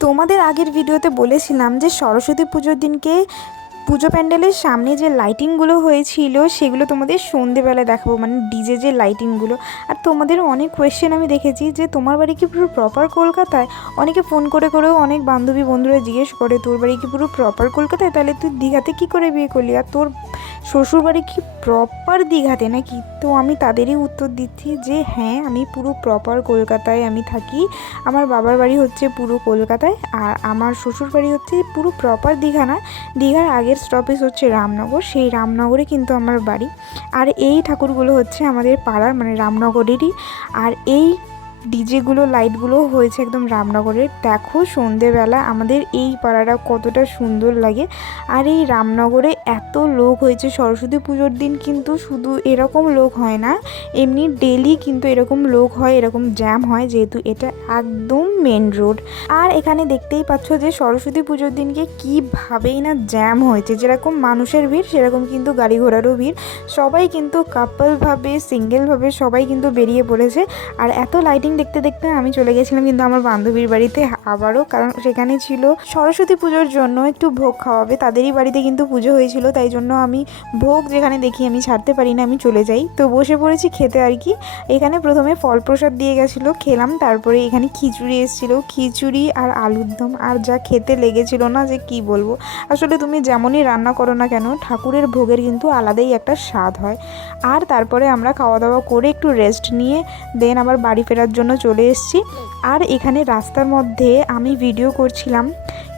তোমাদের আগের ভিডিওতে বলেছিলাম যে সরস্বতী পুজোর দিনকে পুজো প্যান্ডেলের সামনে যে লাইটিংগুলো হয়েছিল সেগুলো তোমাদের সন্ধেবেলায় দেখাবো, মানে ডিজে যে লাইটিংগুলো। আর তোমাদের অনেক কোয়েশ্চেন আমি দেখেছি যে তোমার বাড়ি কি পুরো প্রপার কলকাতায়। অনেকে ফোন করে করেও অনেক বান্ধবী বন্ধুরা জিজ্ঞেস করে তোর বাড়ি কি পুরো প্রপার কলকাতায়, তাহলে তুই দীঘাতে কী করে বিয়ে করলি, আর তোর শ্বশুর বাড়ি কি প্রপার দীঘাতে নাকি। তো আমি তাদেরই উত্তর দিচ্ছি যে হ্যাঁ, আমি পুরো প্রপার কলকাতায় আমি থাকি। আমার বাবার বাড়ি হচ্ছে পুরো কলকাতায়, আর আমার শ্বশুর বাড়ি হচ্ছে পুরো প্রপার দীঘা না, দীঘার আগের স্টপেজ হচ্ছে রামনগর, সেই রামনগরে কিন্তু আমার বাড়ি। আর এই ঠাকুরগুলো হচ্ছে আমাদের পাড়ার, মানে রামনগরেরই। আর এই ডিজেগুলো লাইটগুলো হয়েছে একদম রামনগরের। দেখো সন্ধেবেলা আমাদের এই পাড়াটা কতটা সুন্দর লাগে। আর এই রামনগরে এত লোক হয়েছে সরস্বতী পুজোর দিন, কিন্তু শুধু এরকম লোক হয় না, এমনি ডেলি কিন্তু এরকম লোক হয়, এরকম জ্যাম হয়, যেহেতু এটা একদম মেন রোড। আর এখানে দেখতেই পাচ্ছ যে সরস্বতী পুজোর দিনকে কীভাবেই না জ্যাম হয়েছে, যেরকম মানুষের ভিড় সেরকম কিন্তু গাড়ি ঘোড়ারও ভিড়। সবাই কিন্তু কাপলভাবে সিঙ্গেলভাবে সবাই কিন্তু বেরিয়ে পড়েছে। আর এত লাইটিং দেখতে দেখতে আমি চলে গেছিলাম কিন্তু আমার বান্ধবীর বাড়িতে আবারও, কারণ সেখানে ছিল সরস্বতী পুজোর জন্য একটু ভোগ খাওয়াবে, তাদেরই বাড়িতে কিন্তু পুজো হয়েছিল, তাই জন্য আমি ভোগ যেখানে দেখি আমি ছাড়তে পারি না, আমি চলে যাই। তো বসে পড়েছি খেতে আর কি। এখানে প্রথমে ফল প্রসাদ দিয়ে গেছিলো, খেলাম। তারপরে এখানে খিচুড়ি এসেছিলো, খিচুড়ি আর আলুর দম, আর যা খেতে লেগেছিল না যে কি বলবো। আসলে তুমি যেমনই রান্না করো না কেন, ঠাকুরের ভোগের কিন্তু আলাদাই একটা স্বাদ হয়। আর তারপরে আমরা খাওয়া দাওয়া করে একটু রেস্ট নিয়ে দেন আবার বাড়ি ফেরার জন্য চলে এসেছি। আর এখানে রাস্তার মধ্যে আমি ভিডিও করছিলাম,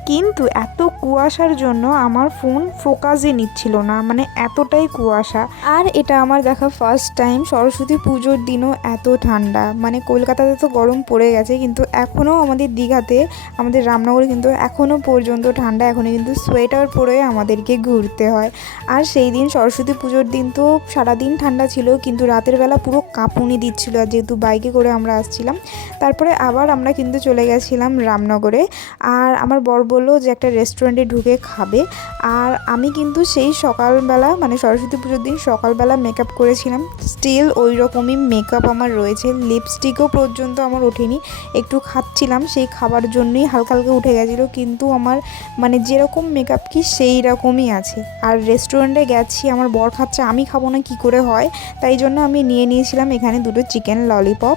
কিন্তু এত কুয়াশার জন্য আমার ফোন ফোকাসই নিচ্ছিল না, মানে এতটাই কুয়াশা। আর এটা আমার দেখা ফার্স্ট টাইম সরস্বতী পুজোর দিনও এত ঠান্ডা। মানে কলকাতাতে তো গরম পড়ে গেছে, কিন্তু এখনও আমাদের দীঘাতে, আমাদের রামনগরে কিন্তু এখনও পর্যন্ত ঠান্ডা। এখনও কিন্তু সোয়েটার পরে আমাদেরকে ঘুরতে হয়। আর সেই দিন সরস্বতী পুজোর দিন তো সারাদিন ঠান্ডা ছিল, কিন্তু রাতের বেলা পুরো কাঁপুনি দিচ্ছিল, আর যেহেতু বাইকে করে আমরা আসছিলাম। তারপরে আবার আমরা কিন্তু চলে গেছিলাম রামনগরে। আর আমার বর বললো যে একটা রেস্টুরেন্টে ঢুকে খাবে। আর আমি কিন্তু সেই সকালবেলা, মানে সরস্বতী পুজোর দিন সকালবেলা মেকআপ করেছিলাম, স্টিল ওই রকমই মেকআপ আমার রয়েছে, লিপস্টিকও পর্যন্ত আমার ওঠেনি। একটু খাচ্ছিলাম, সেই খাবার জন্যই হালকা হালকা উঠে গেছিলো, কিন্তু আমার মানে যেরকম মেকআপ কি সেই রকমই আছে। আর রেস্টুরেন্টে গেছি, আমার বর খাচ্ছে, আমি খাবো না কি করে হয়, তাই জন্য আমি নিয়ে নিয়েছিলাম এখানে দুটো চিকেন ললিপপ।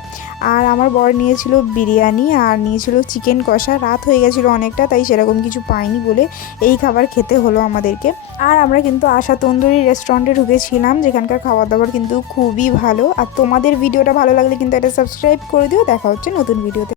আর আমার বর নিয়েছিল বিরিয়ানি আর নিয়েছিল চিকেন কষা। রাত হয়ে গেছিলো অনেকটা, তাই সেরকম কিছু পাইনি বলে এই খাবার খেতে হলো আমাদেরকে। আর আমরা কিন্তু আশা তন্দুরি রেস্টুরেন্টে ঢুকেছিলাম, যেখানকার খাবার দাবার কিন্তু খুবই ভালো। আর তোমাদের ভিডিওটা ভালো লাগলে কিন্তু এটা সাবস্ক্রাইব করে দিও। দেখা হচ্ছে নতুন ভিডিওতে।